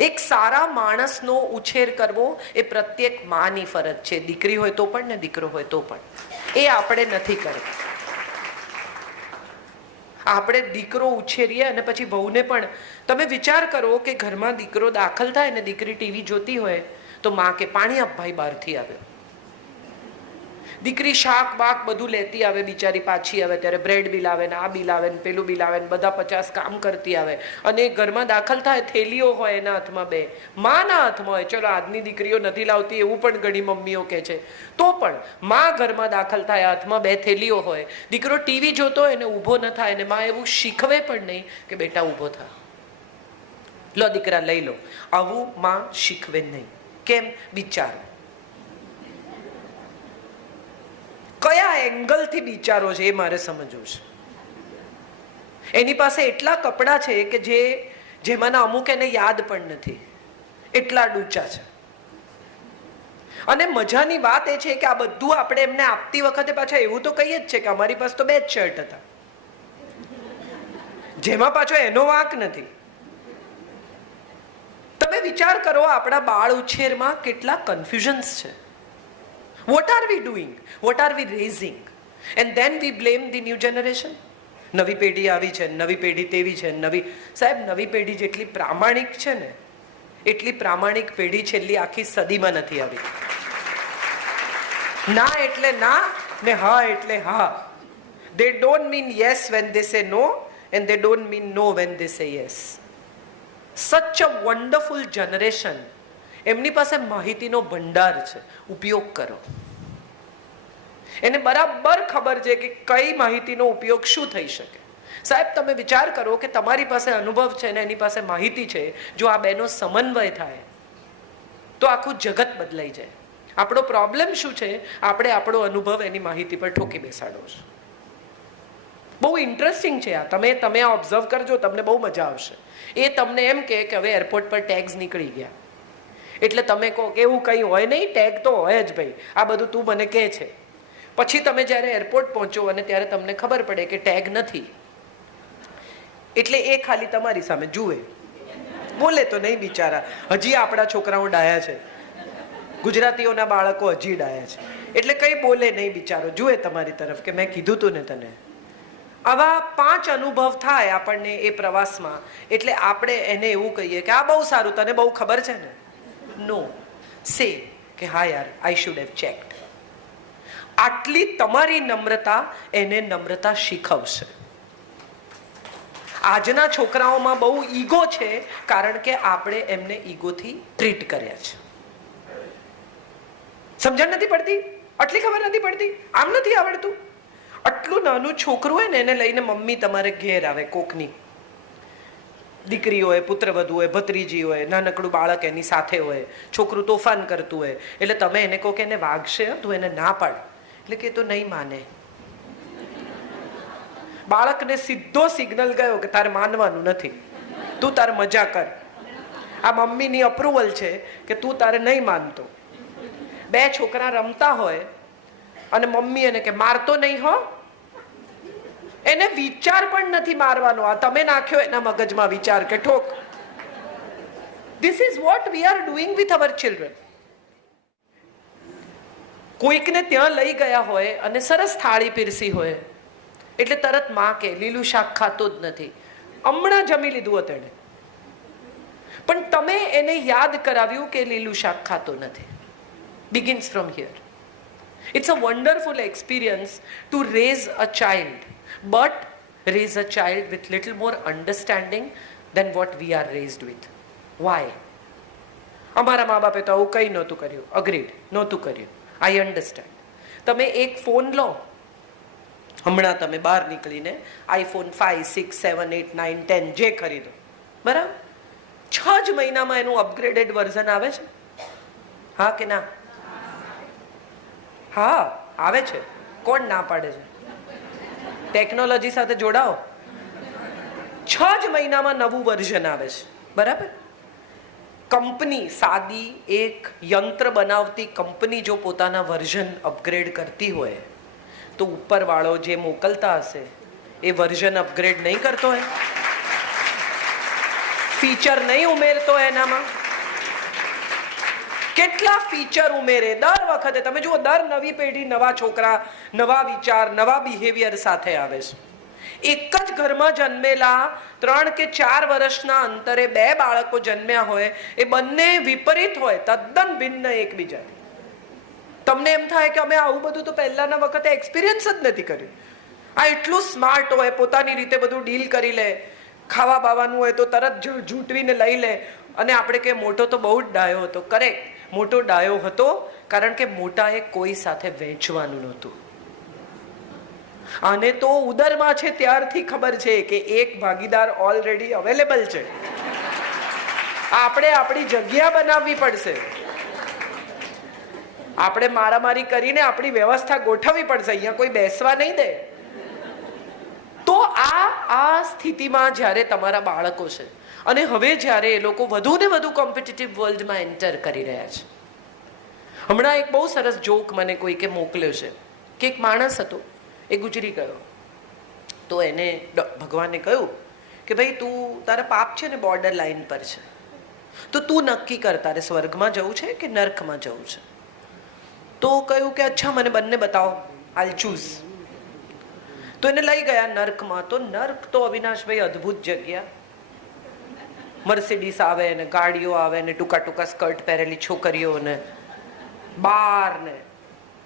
એક સારા માણસનો ઉછેર કરવો એ પ્રત્યેક માની ફરજ છે, દીકરી હોય તો પણ ને દીકરો હોય તો પણ. એ આપણે નથી કરતા. આપણે દીકરો ઉછેરીએ અને પછી વહુને પણ. તમે વિચાર કરો કે ઘરમાં દીકરો દાખલ થાય ને દીકરી ટીવી જોતી હોય તો માં કે પાણી આપ ભાઈ બહારથી આવ્યો. દીકરી શાક બાક બધું લેતી આવે, બિચારી પાછી આવે ત્યારે બ્રેડ બિલ આવે ને આ બિલ આવે ને પેલું બિલ આવે ને બધા 50 કામ કરતી આવે અને ઘરમાં દાખલ થાય થેલીઓ હોય એના હાથમાં, બે માના હાથમાં હોય. ચલો આજની દીકરીઓ નથી લાવતી એવું પણ ઘણી મમ્મીઓ કહે છે, તો પણ માં ઘરમાં દાખલ થાય હાથમાં 2 થેલીઓ હોય, દીકરો ટીવી જોતો હોય ને ઊભો ન થાય ને માં એવું શીખવે પણ નહીં કે બેટા ઊભો થા, લો દીકરા લઈ લો. આવું માં શીખવે નહીં. કેમ? બિચારો કયા એંગલથી બિચારો છે એ મારે સમજવું છે. એની પાસે એટલા કપડાં છે કે જેમાંના અમુક એને યાદ પણ નથી, એટલા ડૂચા છે. અને મજાની વાત એ છે કે આ બધું આપણે એમને આપતી વખતે પાછા એવું તો કહીએ જ છે કે અમારી પાસે તો 2 જ શર્ટ હતા, જેમાં પાછો એનો વાંક નથી. તમે વિચાર કરો આપણા બાળ ઉછેરમાં કેટલા કન્ફ્યુઝન્સ છે. What are we doing? What are we raising? And then we blame the new generation. નવી પેઢી આવી છે, નવી પેઢી તેવી છે, સાહેબ નવી પેઢી જેટલી પ્રામાણિક છે ને એટલી પ્રામાણિક પેઢી છેલ્લી આખી સદીમાં નથી આવી. ના એટલે ના ને હા એટલે હા. They don't mean yes when they say no and they don't mean no when they say yes. Such a wonderful generation. એમની પાસે માહિતીનો ભંડાર છે, ઉપયોગ કરો. એને બરાબર ખબર છે કે કઈ માહિતીનો ઉપયોગ શું થઈ શકે. સાહેબ તમે વિચાર કરો કે તમારી પાસે અનુભવ છે ને એની પાસે માહિતી છે, જો આ બેનો સમન્વય થાય તો આખું જગત બદલાઈ જાય. આપણો પ્રોબ્લેમ શું છે? આપણે આપણો અનુભવ એની માહિતી પર ઠોકી બેસાડો છો. બહુ ઇન્ટરેસ્ટિંગ છે આ. તમે ઓબ્ઝર્વ કરજો, તમને બહુ મજા આવશે. એ તમને એમ કે હવે એરપોર્ટ પર ટેગ્સ નીકળી ગયા એટલે તમે કહો કે એવું કંઈ હોય નહીં, ટેગ તો હોય જ ભાઈ, આ બધું તું મને કહે છે. પછી તમે જ્યારે એરપોર્ટ પહોંચો અને ત્યારે તમને ખબર પડે કે ટેગ નથી, એટલે એ ખાલી તમારી સામે જુએ, બોલે તો નહીં બિચારા. હજી આપણા છોકરાઓ ડાયા છે, ગુજરાતીઓના બાળકો હજી ડાયા છે, એટલે કંઈ બોલે નહીં બિચારો, જુએ તમારી તરફ કે મેં કીધું તું ને તને. આવા 5 અનુભવ થાય આપણને એ પ્રવાસમાં, એટલે આપણે એને એવું કહીએ કે આ બહુ સારું, તને બહુ ખબર છે ને. નો, સે કે હા યાર આઈ શુડ હેવ ચેક્ડ. આટલી તમારી નમ્રતા એને નમ્રતા શીખવશે. આજના છોકરાઓમાં બહુ ઈગો છે કારણ કે આપણે એમને ઈગોથી ટ્રીટ કર્યા છે. સમજણ નથી પડતી, આટલી ખબર નથી પડતી, આમ નથી આવડતું. આટલું નાનું છોકરું હોય ને એને લઈને મમ્મી તમારે ઘેર આવે, કોકની દીકરી હોય, પુત્રવધુ હોય, ભત્રીજી હોય, નાનકડું બાળક એની સાથે હોય, છોકરું તોફાન કરતું હોય, એટલે તમે એને કહો કે એને વાગશે, તું એને ના પાડ, એટલે કે તો નહીં માને. બાળકને સીધો સિગ્નલ ગયો કે તારે માનવાનું નથી, તું તારે મજા કર. આ મમ્મીની અપ્રુવલ છે કે તું તારે નહીં માનતો. 2 છોકરા રમતા હોય અને મમ્મી એને કે મારતો નહીં હો, એને વિચાર પણ નથી મારવાનો. આ તમે નાખ્યો એના મગજમાં વિચાર કે ઠોક. This is what we are doing with our children. કોઈકને ત્યાં લઈ ગયા હોય અને સરસ થાળી પીરસી હોય એટલે તરત માં કે લીલું શાક ખાતો જ નથી, હમણાં જમી લીધું હતું એને, પણ તમે એને યાદ કરાવ્યું કે લીલું શાક ખાતો નથી. Begins from here. It's a wonderful experience to raise a child, but raise a child with little more understanding than what we are raised with. Why? અમારા મા બાપે તો આવું કંઈ નહોતું કર્યું. અગ્રીડ, નહોતું કર્યું. આઈ અન્ડરસ્ટેન્ડ. તમે એક ફોન લો, હમણાં તમે બહાર નીકળીને iPhone 5, 6, 7, 8, 9, 10 જે ખરીદો, બરાબર, 6 જ મહિનામાં એનું અપગ્રેડેડ વર્ઝન આવે છે. હા કે ના? હા આવે છે. કોણ ના પાડે છે? ટેકનોલોજી સાથે જોડાઓ. 6 જ મહિનામાં નવું વર્ઝન આવે છે, બરાબર. કંપની, સાદી એક યંત્ર બનાવતી કંપની જો પોતાના વર્ઝન અપગ્રેડ કરતી હોય તો ઉપરવાળો જે મોકલતા હશે એ વર્ઝન અપગ્રેડ નહીં કરતો હોય? ફીચર નહીં ઉમેરતો એનામાં? કેટલા ફીચર ઉમેરે દર વખતે. તમે જુઓ, દર નવી પેઢી નવા છોકરા, નવા વિચાર, નવા બિહેવિયર સાથે આવે છે. એક જ ઘરમાં જન્મેલા 3 કે 4 વર્ષના અંતરે 2 બાળકો જન્મ્યા હોય, એ બંને વિપરીત હોય, તદ્દન ભિન્ન એકબીજા. તમને એમ થાય કે અમે આવું બધું તો પહેલાના વખતે એક્સપિરિયન્સ જ નથી કર્યું. આ એટલું સ્માર્ટ હોય, પોતાની રીતે બધું ડીલ કરી લે, ખાવા બાવાનું હોય તો તરત ઝૂંટવીને લઈ લે. અને આપણે કે મોટો તો બહુ જ ડાયો હતો. કરેક્ટ, મોટો ડાયો હતો કારણ કે મોટાએ કોઈ સાથે વહેંચવાનું નહોતું. આને તો ઉદરમાં છે ત્યારથી ખબર છે કે એક ભાગીદાર ઓલરેડી અવેલેબલ છે. આપણે આપણી જગ્યા બનાવવી પડશે. આપણે મારામારી કરીને આપણી વ્યવસ્થા ગોઠવવી પડશે. અહીંયા કોઈ બેસવા નહીં દે. તો આ સ્થિતિમાં જ્યારે તમારા બાળકો છે, અને હવે જ્યારે એ લોકો વધુ ને વધુ કોમ્પિટિટિવ વર્લ્ડમાં એન્ટર કરી રહ્યા છે. હમણાં એક બહુ સરસ જોક મને કોઈકે મોકલ્યો છે કે એક માણસ હતો, એ ગુજરી ગયો. તો એને ભગવાને કહ્યું કે ભાઈ તું, તારા પાપ છે ને બોર્ડર લાઈન પર છે, તો તું નક્કી કર તારે સ્વર્ગમાં જવું છે કે નર્કમાં જવું છે. તો કહ્યું કે અચ્છા મને બંને બતાવો, આઈ ચૂઝ. તો એને લઈ ગયા નર્કમાં. તો નર્ક તો અવિનાશભાઈ અદ્ભુત જગ્યા. મર્સિડીસ આવે ને, ગાડીઓ આવે ને, ટૂંકા ટૂંકા સ્કર્ટ પહેરેલી છોકરીઓ ને, બાર ને,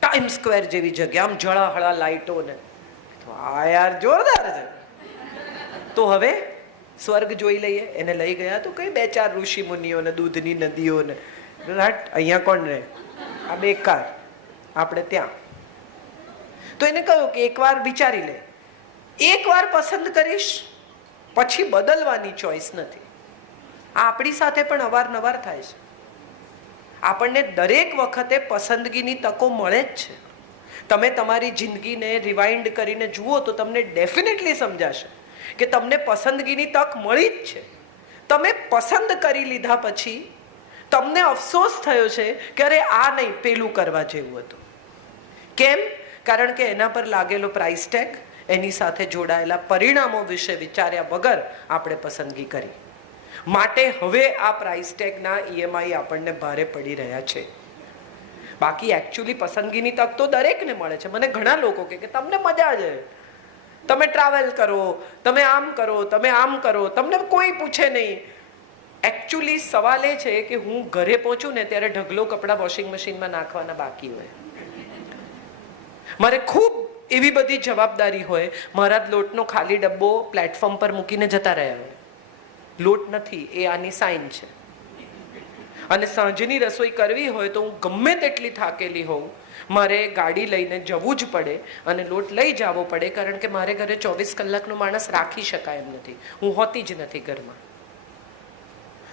ટાઈમ સ્ક્વેર જેવી જગ્યા, આમ જળાહળા લાઈટો ને. તો આ યાર જોરદાર છે. તો હવે સ્વર્ગ જોઈ લઈએ. એને લઈ ગયા તો કઈ 2-4 ઋષિ મુનિઓ ને, દૂધની નદીઓ ને. અહીંયા કોણ રહે? આ બેકાર. આપણે ત્યાં. તો એને કહ્યું કે એકવાર વિચારી લે, એકવાર પસંદ કરીશ પછી બદલવાની ચોઈસ નથી. આપણી સાથે પણ અવારનવાર થાય છે. આપણને દરેક વખતે પસંદગીની તકો મળે જ છે. તમે તમારી જિંદગીને રિવાઇન્ડ કરીને જુઓ તો તમને ડેફિનેટલી સમજાશે કે તમને પસંદગીની તક મળી જ છે. તમે પસંદ કરી લીધા પછી તમને અફસોસ થયો છે કે અરે આ નહીં, પેલું કરવા જેવું હતું. કેમ? કારણ કે એના પર લાગેલો પ્રાઇસ ટેગ, એની સાથે જોડાયેલા પરિણામો વિશે વિચાર્યા વગર આપણે પસંદગી કરી. માટે હવે આ પ્રાઇસ ટેગના EMI આપણને ભારે પડી રહ્યા છે. બાકી એકચ્યુઅલી પસંદગીની તક તો દરેકને મળે છે. મને ઘણા લોકો કહે કે તમને મજા છે, તમે ટ્રાવેલ કરો, તમે આમ કરો, તમે આમ કરો, તમને કોઈ પૂછે નહીં. એકચ્યુઅલી સવાલ એ છે કે હું ઘરે પહોંચું ને ત્યારે ઢગલો કપડાં વોશિંગ મશીનમાં નાખવાના બાકી હોય. મારે ખૂબ એવી બધી જવાબદારી હોય. મારા જ લોટનો ખાલી ડબ્બો પ્લેટફોર્મ પર મૂકીને જતા રહ્યા હોય. લોટ નથી, એ આની સાઇન છે. અને સાંજની રસોઈ કરવી હોય તો હું ગમે તેટલી થાકેલી હોઉં, મારે ગાડી લઈને જવું જ પડે અને લોટ લઈ જવો પડે. કારણ કે મારે ઘરે 24 કલાકનો માણસ રાખી શકાય એમ નથી. હું હોતી જ નથી ઘરમાં.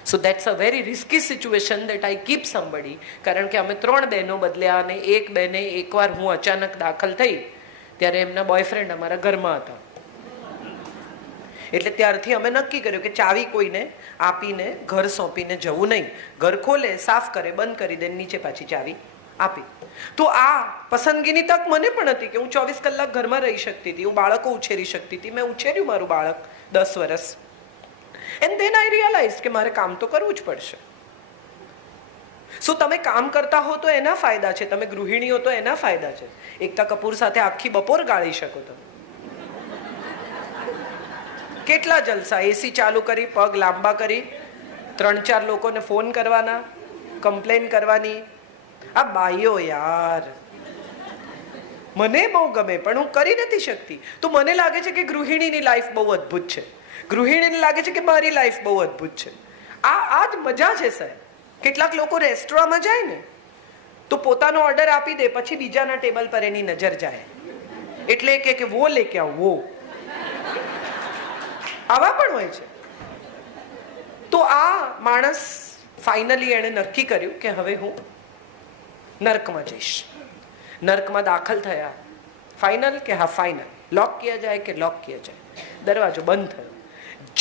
સો that's a very risky situation that I keep somebody. કારણ કે અમે 3 બહેનો બદલ્યા અને એક બહેને એકવાર હું અચાનક દાખલ થઈ ત્યારે એમના બોયફ્રેન્ડ અમારા ઘરમાં હતા. એટલે ત્યારથી અમે નક્કી કર્યું કે ચાવી કોઈને આપીને ઘર સોંપીને જવું નહીં. ઘર ખોલે, સાફ કરે, બંધ કરી દે, નીચે પાછી ચાવી આપી. તો આ પસંદગીની તક મને પણ હતી કે હું 24 કલાક ઘરમાં રહી શકતી હતી, હું બાળકો ઉછેરી શકતી હતી. મેં ઉછેર્યું મારું બાળક 10 વર્ષ. એન્ડ ધેન આઈ રિયલાઇઝ કે મારે કામ તો કરવું જ પડશે. સો તમે કામ કરતા હો તો એના ફાયદા છે, તમે ગૃહિણીઓ તો એના ફાયદા છે. એકતા કપૂર સાથે આખી બપોર ગાળી શકો તમે. કેટલા જલસા. એસી ચાલુ કરી, પગ લાંબા કરી, 3-4 લોકોને ફોન કરવાના, કમ્પ્લેન કરવાની. આ બાઈઓ યાર મને બહુ ગમે પણ હું કરી નથી શકતી. તો મને લાગે છે કે ગૃહિણીની લાઈફ બહુ અદ્ભુત છે. ગૃહિણીને લાગે છે કે મારી લાઈફ બહુ અદ્ભુત છે. આ જ મજા છે સાહેબ. કેટલાક લોકો રેસ્ટોરન્ટમાં જાય ને તો પોતાનો ઓર્ડર આપી દે, પછી બીજાના ટેબલ પર એની નજર જાય એટલે કે વો લે કે વો. આવા પણ હોય છે. તો આ માણસ ફાઇનલી એણે નક્કી કર્યું કે હવે હું નર્કમાં જઈશ. નર્કમાં દાખલ થયા. ફાઇનલ કે હા ફાઇનલ. લોક કિયા જાય કે લોક કિયા જાય. દરવાજો બંધ થયો.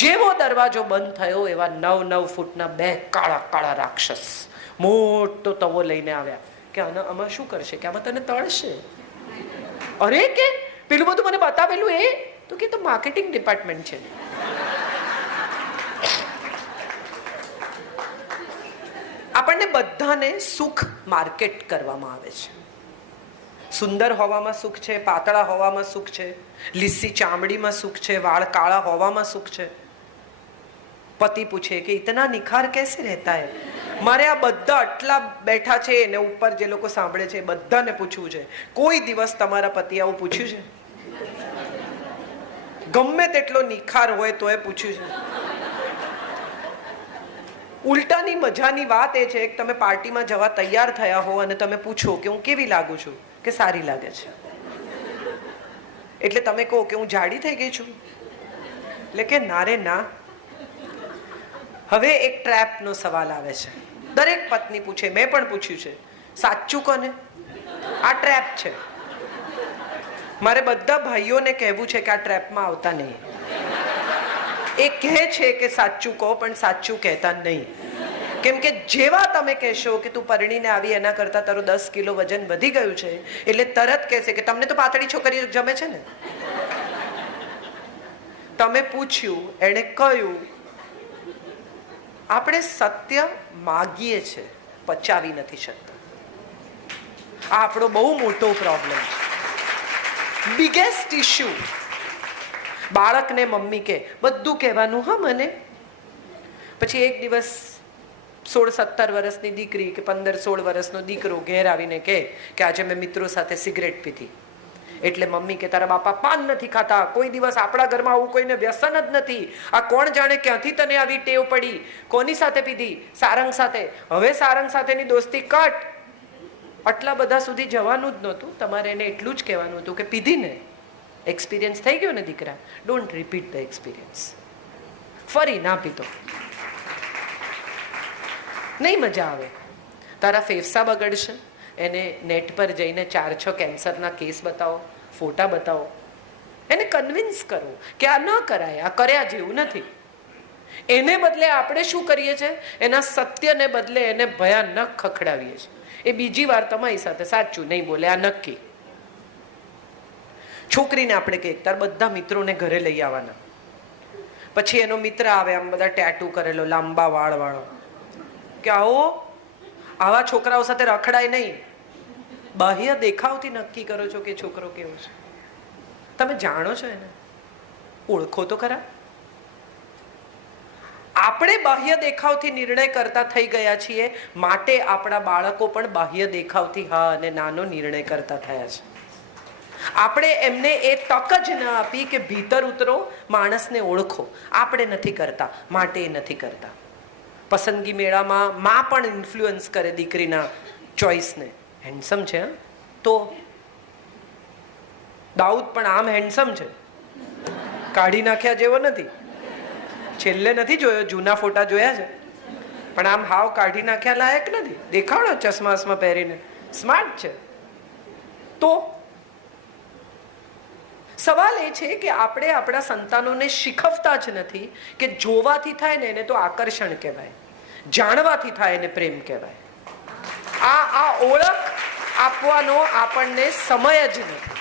જેવો દરવાજો બંધ થયો એવા 9-9 ફૂટના 2 કાળા કાળા રાક્ષસ મોટો તવો લઈને આવ્યા કે આમાં શું કરશે, કે આમાં તને તળશે. અરે કે પેલું બધું મને બતાવેલું એ તો કે તો માર્કેટિંગ ડિપાર્ટમેન્ટ છે. આપણને બધાને સુખ માર્કેટ કરવામાં આવે છે. સુંદર હોવામાં સુખ છે, પાતળા હોવામાં સુખ છે, લીસી ચામડીમાં સુખ છે, વાળ કાળા હોવામાં સુખ છે. પતિ પૂછે કે ઇતના નિખાર કેસે રહેતા હે? મારે આ બધા આટલા બેઠા છે એને ઉપર જે લોકો સાંભળે છે બધાને પૂછવું છે, કોઈ દિવસ તમારા પતિ આવું પૂછ્યું છે? ગમે તેટલો નિખાર હોય તો એ પૂછ્યું છે? ઉલટાની મજાની વાત એ છે કે તમે પાર્ટીમાં જવા તૈયાર થયા હો અને તમે પૂછો કે હું કેવી લાગુ છું, કે સારી લાગે છે. એટલે તમે કહો કે હું જાડી થઈ ગઈ છું, એટલે કે ના રે ના. હવે એક ટ્રેપનો સવાલ આવે છે. દરેક પત્ની પૂછે, મેં પણ પૂછ્યું છે, સાચું કોને? આ ટ્રેપ છે. મારે બધા ભાઈઓને કહેવું છે કે આ ટ્રેપમાં આવતા નહીં. એ કહે છે કે સાચું કહો, પણ સાચું કહેતા નહીં. કેમ કે જેવા તમે કહેશો કે તું પરણીને આવી એના કરતા તારું 10 કિલો વજન વધી ગયું છે, એટલે તરત કહેશે કે તમને તો પાતળી છોકરીઓ જમે છે ને. તમે પૂછ્યું, એણે કહ્યું. આપણે સત્ય માગીએ છે, પચાવી નથી શકતા. આ આપણો બહુ મોટો પ્રોબ્લેમ છે, બિગેસ્ટ ઇશ્યુ. બાળકને મમ્મી કે બધું કહેવાનું હા મને. પછી એક દિવસ 16-17 વર્ષની દીકરી કે 15-16 વર્ષનો દીકરો ઘેર આવીને કહે કે આજે મેં મિત્રો સાથે સિગરેટ પીધી. એટલે મમ્મી કે તારા બાપા પાન નથી ખાતા, કોઈ દિવસ આપણા ઘરમાં આવું કોઈને વ્યસન જ નથી. આ કોણ જાણે ક્યાંથી તને આવી ટેવ પડી? કોની સાથે પીધી? સારંગ સાથે. હવે સારંગ સાથેની દોસ્તી કટ. આટલા બધા સુધી જવાનું જ નહોતું. તમારે એને એટલું જ કહેવાનું હતું કે પીધી ને, એક્સપિરિયન્સ થઈ ગયો ને દીકરા, ડોન્ટ રિપીટ ધ એક્સપિરિયન્સ. ફરી ના પીતો, નહીં મજા આવે. તારા ફેફસા બગડશે. એને નેટ પર જઈને 4-6 કેન્સરના કેસ બતાવો, ફોટા બતાવો, એને કન્વિન્સ કરો કે આ ન કરાય, આ કર્યા જેવું નથી. એને બદલે આપણે શું કરીએ છીએ? એના સત્યને બદલે એને ભયાનક ખખડાવીએ છીએ. એ બીજી વાર તમારી સાથે સાચું નહીં બોલે, આ નક્કી. છોકરીને આપણે કહીએ તાર બધા મિત્રોને ઘરે લઈ આવવાના. પછી એનો મિત્ર આવે, આમ બધા ટેટુ કરેલો, લાંબા વાળ વાળો, કે આવો આવા છોકરાઓ સાથે રખડાય નહીં. બાહ્ય દેખાવથી નક્કી કરો છો કે છોકરો કેવો છે. તમે જાણો છો એને? ઓળખો તો ખરા. આપણે બાહ્ય દેખાવથી નિર્ણય કરતા થઈ ગયા છીએ, માટે આપણા બાળકો પણ બાહ્ય દેખાવથી હા અને નાનો નિર્ણય કરતા થયા છે. આપણે એમને એ તક જ ન આપી કે ભીતર ઉતરો, માણસને ઓળખો. આપણે નથી કરતા, માટે એ નથી કરતા. પસંદગી મેળામાં માં પણ ઇન્ફ્લુઅન્સ કરે દીકરીના ચોઇસને. હેન્ડસમ છે તો દાઉદ પણ આમ હેન્ડસમ છે, કાઢી નાખ્યા જેવો નથી. છેલ્લે નથી જોયો, જૂના ફોટા જોયા છે, પણ આમ હાવ કાઢી નાખ્યા લાયક નથી. દેખાવડો ચશ્મા પહેરીને, સ્માર્ટ છે. તો સવાલ એ છે કે આપણે આપણા સંતાનોને શીખવતા જ નથી કે જોવાથી થાય ને એને તો આકર્ષણ કહેવાય, જાણવાથી થાય એને પ્રેમ કહેવાય. આ ઓળખ આપવાનો આપણને સમય જ નથી.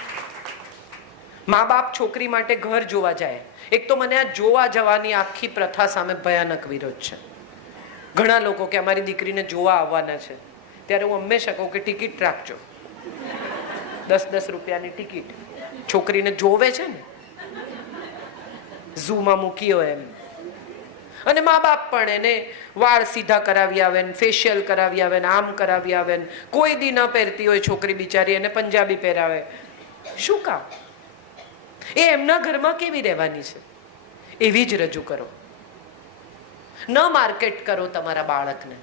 મા બાપ છોકરી માટે ઘર જોવા જાય. એક તો મને આ જોવા જવાની આખી પ્રથા સામે ભયાનક વિરોધ છે. ઘણા લોકો કે અમારી દીકરીને જોવા આવવાના છે, ત્યારે હું હંમેશા કહું કે ટિકિટ રાખજો. 10-10 રૂપિયાની ટિકિટ. છોકરીને જોવે છે ને, ઝૂમાં મૂકી હોય એમ. અને મા બાપ પણ એને વાળ સીધા કરાવી આવે ને, ફેશિયલ કરાવી આવે ને, આમ કરાવી આવે ને. કોઈ દી ન પહેરતી હોય છોકરી બિચારી, એને પંજાબી પહેરાવે. શું કામ? એ એમના ઘરમાં કેવી રહેવાની છે એવી જ રજૂ કરો. ન માર્કેટ કરો તમારા બાળકને.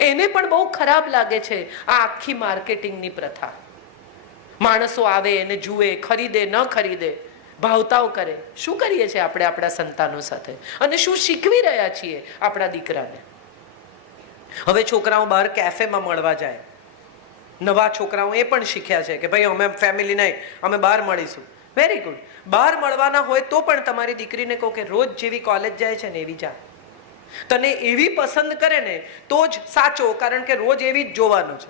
એને પણ બહુ ખરાબ લાગે છે આ આખી માર્કેટિંગની પ્રથા. માણસો આવે, એને જુએ, ખરીદે ન ખરીદે, ભાવતાઓ કરે. શું કરીએ છીએ આપણે આપણા સંતાનો સાથે? અને શું શીખવી રહ્યા છીએ આપણા દીકરાને? હવે છોકરાઓ બહાર કેફેમાં મળવા જાય. નવા છોકરાઓ એ પણ શીખ્યા છે કે ભાઈ અમે ફેમિલી નહીં, અમે બહાર મળીશું. Very good. બહાર મળવાના હોય તો પણ તમારી દીકરીને કહો કે રોજ જેવી કોલેજ જાય છે ને એવી જા. તને એવી પસંદ કરે ને તો જ સાચો, કારણ કે રોજ એવી જ જોવાનું છે.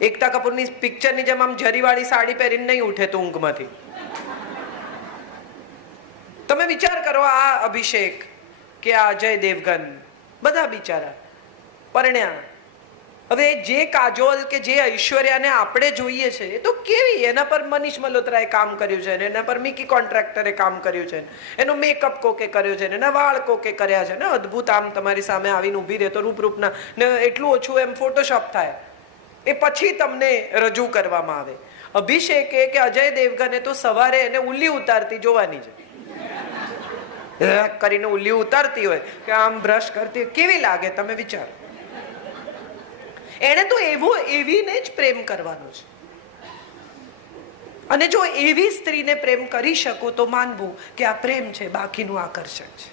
એકતા કપૂરની પિક્ચરની જેમ આમ જરીવાળી સાડી પહેરીને નહીં ઉઠે તો ઊંઘમાંથી. તમે વિચાર કરો, આ અભિષેક કે આ અજય દેવગન, બધા બિચારા પરણ્યા. હવે જે કાજોલ કે જે ઐશ્વર્યાને આપણે જોઈએ છે એ તો કેવી, એના પર મનીષ મલ્હોત્રાએ કામ કર્યું છે, એના પર મિકી કોન્ટ્રાક્ટરે કામ કર્યું છે, એનો મેકઅપ કોકે કર્યો છે, એના વાળ કોકે કર્યા છે ને, અદ્ભુત આમ તમારી સામે આવીને ઊભી રહે તો રૂપરૂપના ને એટલું ઓછું એમ ફોટોશોપ થાય, એ પછી તમને રજૂ કરવામાં આવે. અભિષેકે કે અજય દેવગને તો સવારે એને ઉલ્લી ઉતારતી જોવાની છે, કરીને ઉલ્લી ઉતારતી હોય કે આમ બ્રશ કરતી, કેવી લાગે તમે વિચારો. એને તો એવીને જ પ્રેમ કરવાનો છે. અને જો એવી સ્ત્રીને પ્રેમ કરી શકો તો માનવું કે આ પ્રેમ છે, બાકીનું આકર્ષણ છે.